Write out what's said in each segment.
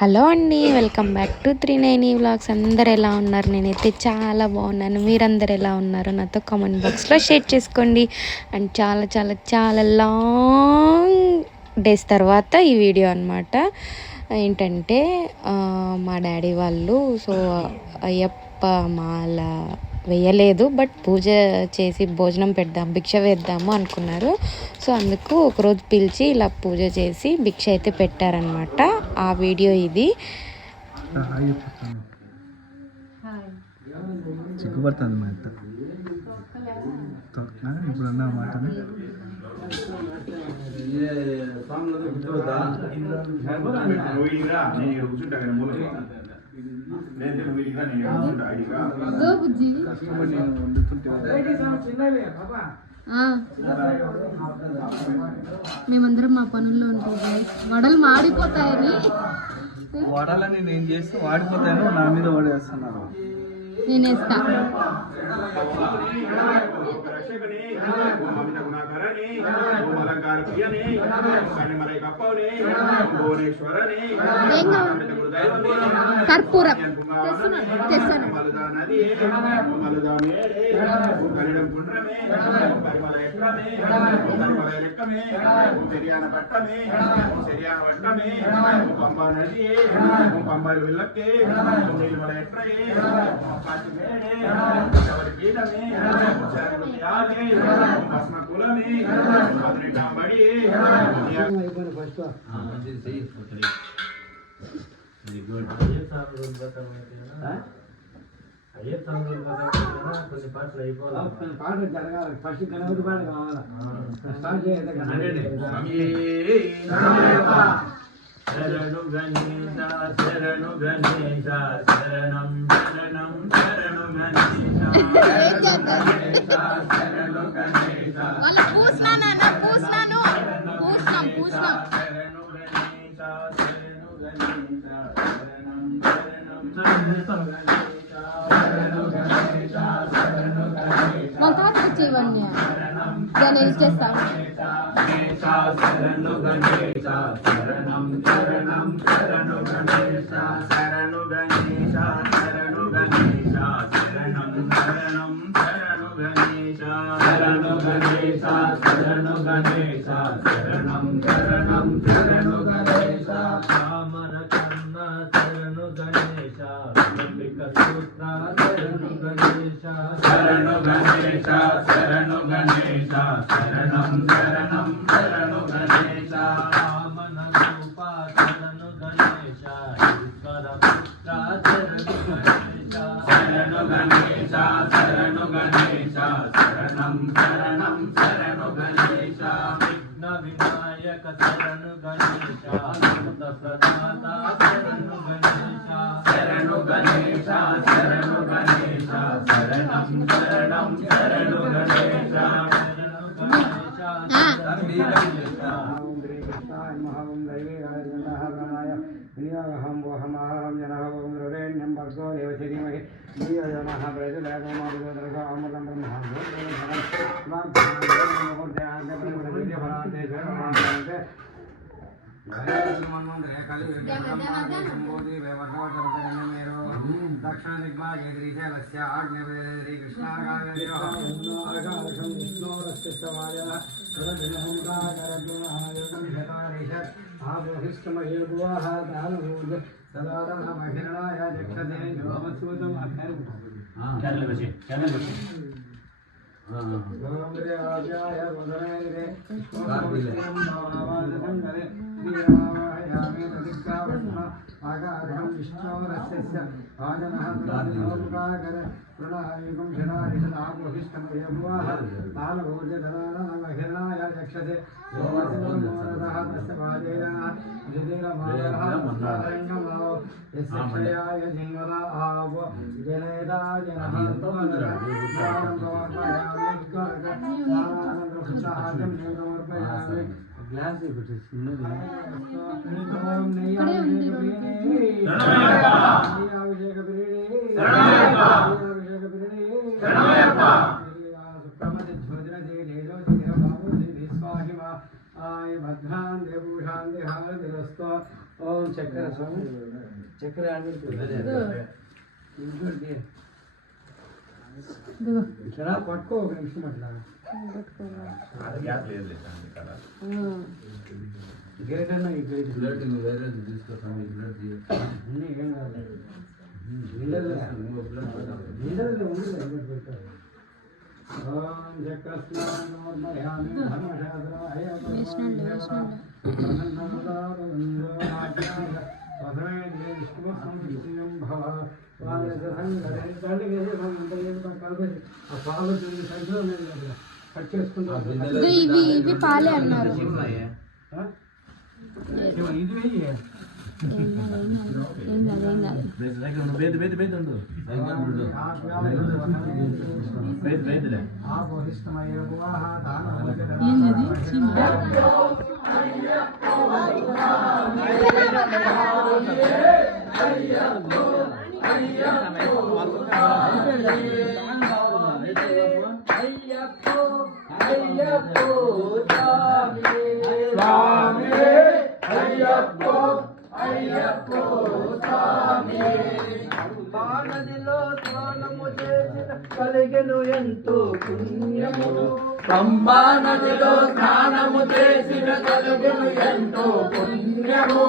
Hello అండి, welcome back to 390 vlogs. అందరు ఎలా ఉన్నారు? నేనైతే చాలా బాగున్నాను. మీరందరు ఎలా ఉన్నారు? నాతో కామెంట్ బాక్స్లో షేర్ చేసుకోండి. అండ్ చాలా చాలా చాలా లాంగ్ డేస్ తర్వాత ఈ వీడియో అనమాట. ఏంటంటే మా డాడీ వాళ్ళు అయ్యప్ప మాల వేయలేదు, బట్ పూజ చేసి భోజనం పెడదాం, భిక్ష వేద్దాము అనుకున్నారు. అందుకు ఒకరోజు పిలిచి ఇలా పూజ చేసి భిక్ష అయితే పెట్టారనమాట. ఆ వీడియో ఇది. చిక్కుపడుతుంది మా ఇప్పుడు అన్న మాట మేమందరం మా పనుల్లో ఉంటాం. వడలు మాడిపోతాయని వడాలని నేను చేస్తే వాడిపోతాను, నా మీద వాడేస్తున్నారు. నేను వేస్తా. కర్పూరం తెస్తాను. కొన్ని పాటలు అయిపోవాలి, పాటలు జరగాలి. ఫస్ట్ గణపతి పాట కావాలా, స్టార్ట్ చేయాలి. శరణు గణేశ శరణు గణేశ శరణం శరణం శరణు గణేశ శరణు గణేశ ఇవన్నీ నేను ఇచ్చేస్తాను. శరణు గణేశ శరణం శరణం శరణు గణేశ శరణు గణేశ శరణు గణేశ శరణం శరణం శరణు గణేశ శరణు గణేశ శరణు గణేశ శరణం శరణం శరణు గణేశ కామన కర్మ శరణు గణేశ సూత్ర శరణు గణేశ శరణు గణేశ శరణు గణేశ శరణం శరణం శరణు గణేశ కామన రూప శరణు గణేశ ఈశ్వర పుత్ర శరణు గణేశ శరణు గణేశ శరణు గణేశ శరణం శరణం శరణు గణేశ విఘ్న వినాయక శరణు గణేశ అమృత ప్రదాత శరణు గణేశ శరణు గణేశ శరణు గణేశ శరణం శరణం శరణు గణేశ दक्षिण दिग्भागे श्रीशैलस्य आग्नेये श्रीकृष्णागारं विष्णोरस्यवायः आपोहिष्टमहेभुवः दानभूज सदारणमहिरणाय जक्षते भवसूतम् आज्ञाय वदने आगारं विष्णोरस्य भाजनः प्रणायकं शनारिषदापोहिष्टमयभुवः तालभोजधनानमहिरणाय जक्षते तस्य भाजेन युधिरमारङ्गमो यस्य क्षयाय जिन्वरा आव जनेदाय नः గ్లాస్ ఒకటి చిన్నది भद्रां देवूषां देहारतिरस्तो ओम చక్కెర స్వామి చక్కెర ఇలా పట్టుకో ఒక నిమిషం అట్లా గ్రేట్ అన్న ఈ గ్రేట్ అన్నీ ఏం కాదు నీళ్ళలో ఉంది ఓం చక్రస్నానోర్మయామి ధర్మశాస్త్రాయ ఇవి పాలే అన్నారు. కలిగను ఎంతో పుణ్యము పంబా నదిలో స్నానము చేసిన కలిగను ఎంతో పుణ్యము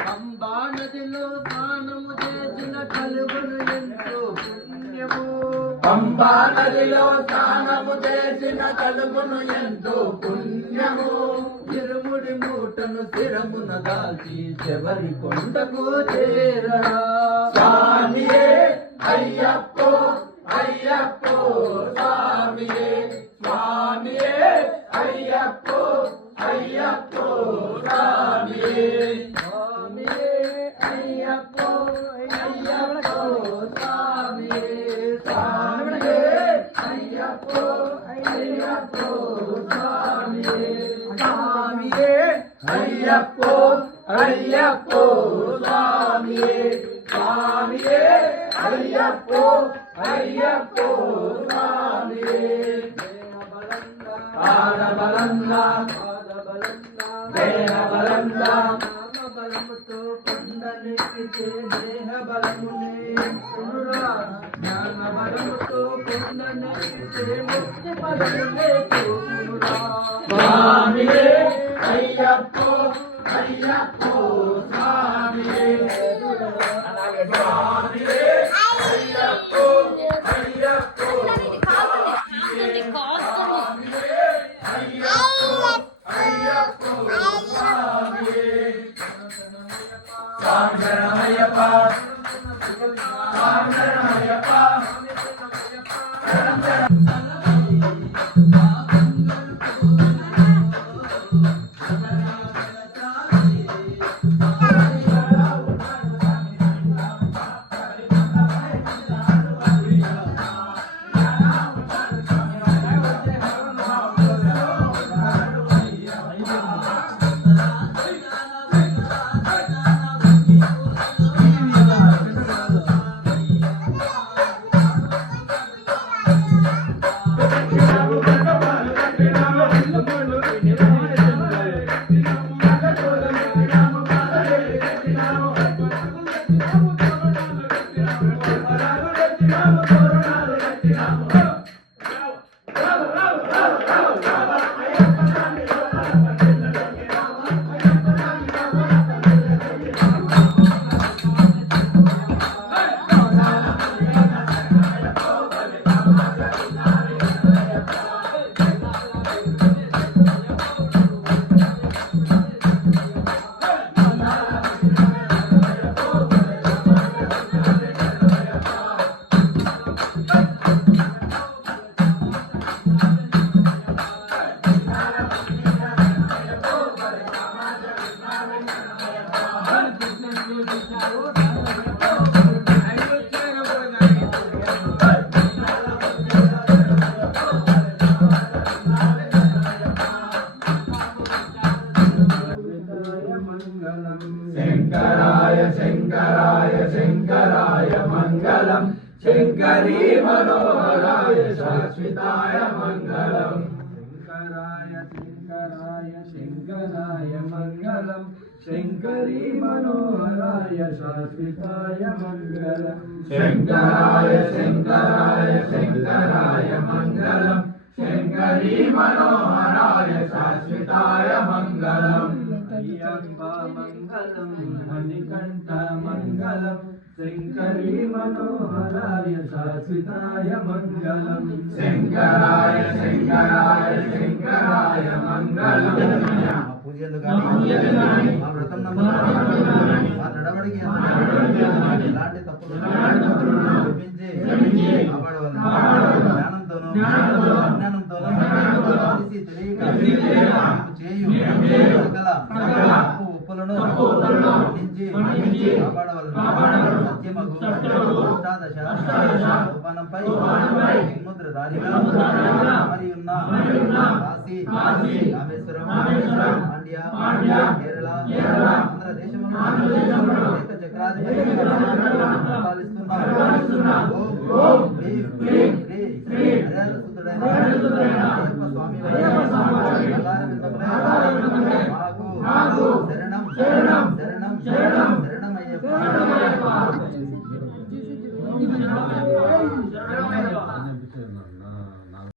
పంబా నదిలో స్నానము చేసిన కలుగును ఎంతో పుణ్యము పంబా నదిలో స్నానము చేసిన కలుగును ఎంతో పుణ్యము ఇరుముడి మూటను శిరమున దాల్చి చివరి కొండకు చేరడా స్వామియే అయ్యప్పో అయ్యప్పో స్వామియే స్వామియే అయ్యప్పో అయ్యప్పో స్వామియే స్వామియే అయ్యప్పో అయ్యప్పో స్వామియే స్వామియే అయ్యప్పో అయ్యప్పో స్వామియే స్వామియే అయ్యప్పో అయ్యప్పో స్వామియే స్వామియే అయ్యప్పో అయ్యప్పో స్వామియే ఆడబలంగా దేహ బలంగా నామ బలముతో కొండనెక్కితే దేహ బలమునే చూడురా జ్ఞాన బలముతో కొండనెక్కితే ముక్తి బలమునే చూడురా స్వామియే అయ్యప్పో అయ్యప్పో స్వామియే స్వామియే అయ్యప్పో అయ్యప్పో అయ్యప్పో స్వామియే శరణమయ్యప్ప శరణమయ్యప్ప శంకరాయ శంకరాయ శంకరాయ మంగళం శంకరీ మనోహరాయ శాశ్వతాయ మంగళం శంకరాయ శంకరాయ శంకరాయ మంగళం శంకరీ మనోహరాయ శాశ్వతాయ మంగళం. శంకరాయ శంకరాయ శంకరాయ మంగళం. శంకరీ మనోహరాయ శాశ్వతాయ మంగళం. అయ్యప్ప మంగళం మణికంఠ మంగళం శంకరీ మనోహరాయ శాశ్వతాయ మంగళం. శంకరాయ శంకరాయ శంకరాయ మంగళం. మా వ్రతం మా నడవడికి ఎలాంటి తప్పులు క్షమించి కాపాడవలెను. జ్ఞానంతోనూ అజ్ఞానంతోనూ తెలిసి తెలియక చేయు సకల తప్పు ఒప్పులను మన్నించి కాపాడవలెను. సత్యమగు అష్టాదశ సోపానంపై ముద్ర దారిగా మరియున్న కాశీ రామేశ్వరం పాండ్య కేరళ ఆంధ్ర దేశంలో అనేక చక్రాధిపతి పరిపాలిస్తున్న ఓం హ్రీం శ్రీ హరిహర సుతుడైన అయ్యప్ప స్వామి